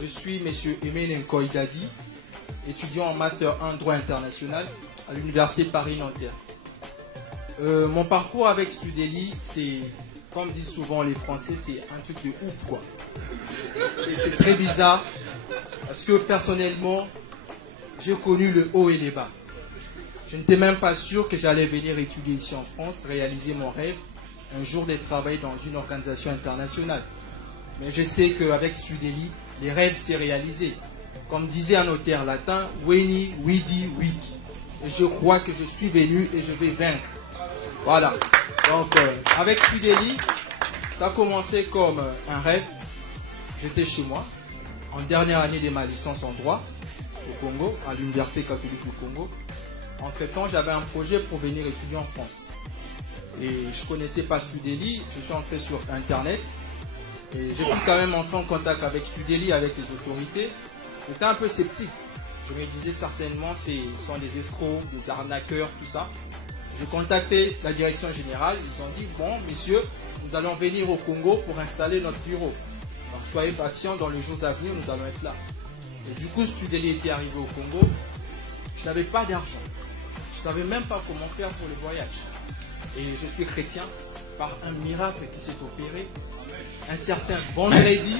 Je suis M. Aimé Nkoy Dadi, étudiant en Master 1 Droit International à l'Université Paris-Nanterre. Mon parcours avec Studeli, c'est, comme disent souvent les Français, c'est un truc de ouf, quoi. Et c'est très bizarre, parce que personnellement, j'ai connu le haut et les bas. Je n'étais même pas sûr que j'allais venir étudier ici en France, réaliser mon rêve, un jour de travailler dans une organisation internationale. Mais je sais qu'avec Studeli, les rêves s'est réalisé. Comme disait un notaire latin, Veni, Vidi, Vici. Et je crois que je suis venu et je vais vaincre. Voilà. Donc, avec Studeli, ça a commencé comme un rêve. J'étais chez moi, en dernière année de ma licence en droit, au Congo, à l'Université catholique du Congo. Entre-temps, j'avais un projet pour venir étudier en France. Et je ne connaissais pas Studeli, je suis entré sur Internet. Et j'ai pu quand même entrer en contact avec Studeli, avec les autorités. J'étais un peu sceptique. Je me disais certainement, ce sont des escrocs, des arnaqueurs, tout ça. J'ai contacté la direction générale. Ils ont dit, bon, messieurs, nous allons venir au Congo pour installer notre bureau. Donc, soyez patients, dans les jours à venir, nous allons être là. Et du coup, Studeli était arrivé au Congo. Je n'avais pas d'argent. Je ne savais même pas comment faire pour le voyage. Et je suis chrétien. Par un miracle qui s'est opéré, un certain vendredi.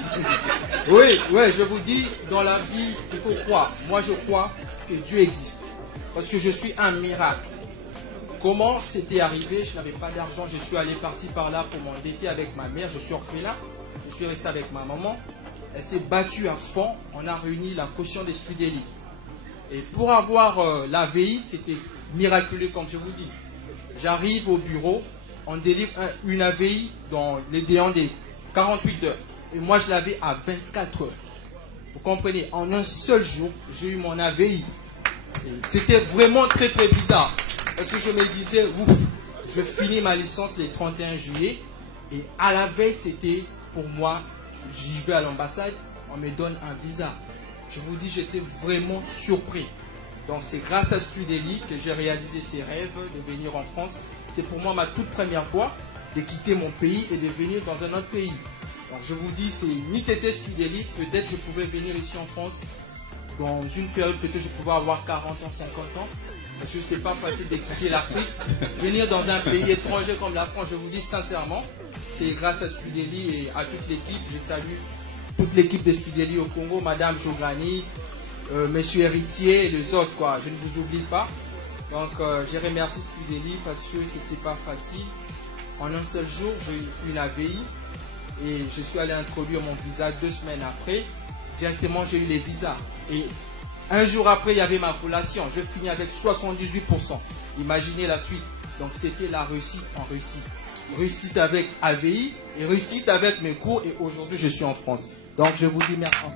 Oui, je vous dis, dans la vie, il faut croire. Moi, je crois que Dieu existe. Parce que je suis un miracle. Comment c'était arrivé? Je n'avais pas d'argent. Je suis allé par-ci, par-là pour m'endetter avec ma mère. Je suis orphelin. Je suis resté avec ma maman. Elle s'est battue à fond. On a réuni la caution des Studeli. Et pour avoir l'AVI, c'était miraculeux, comme je vous dis. J'arrive au bureau. On délivre une AVI dans les délais des 48 heures. Et moi, je l'avais à 24 heures. Vous comprenez? En un seul jour, j'ai eu mon AVI. C'était vraiment très très bizarre. Parce que je me disais, ouf, je finis ma licence le 31 juillet. Et à la veille, c'était pour moi, j'y vais à l'ambassade, on me donne un visa. Je vous dis, j'étais vraiment surpris. Donc c'est grâce à Studeli que j'ai réalisé ces rêves de venir en France. C'est pour moi ma toute première fois de quitter mon pays et de venir dans un autre pays. Donc je vous dis, c'est ni t'étais Studeli, peut-être je pouvais venir ici en France dans une période, peut-être je pouvais avoir 40 ans, 50 ans. Parce que c'est pas facile de quitter l'Afrique. Venir dans un pays étranger comme la France, je vous dis sincèrement, c'est grâce à Studeli et à toute l'équipe. Je salue toute l'équipe de Studeli au Congo, Madame Jograni, Monsieur Héritier et les autres, quoi. Je ne vous oublie pas. Donc, je remercie Studeli parce que c'était pas facile. En un seul jour, j'ai eu une AVI et je suis allé introduire mon visa 2 semaines après. Directement, j'ai eu les visas. Et un jour après, il y avait ma collation. Je finis avec 78%. Imaginez la suite. Donc, c'était la réussite en réussite. Réussite avec AVI et réussite avec mes cours. Et aujourd'hui, je suis en France. Donc, je vous dis merci.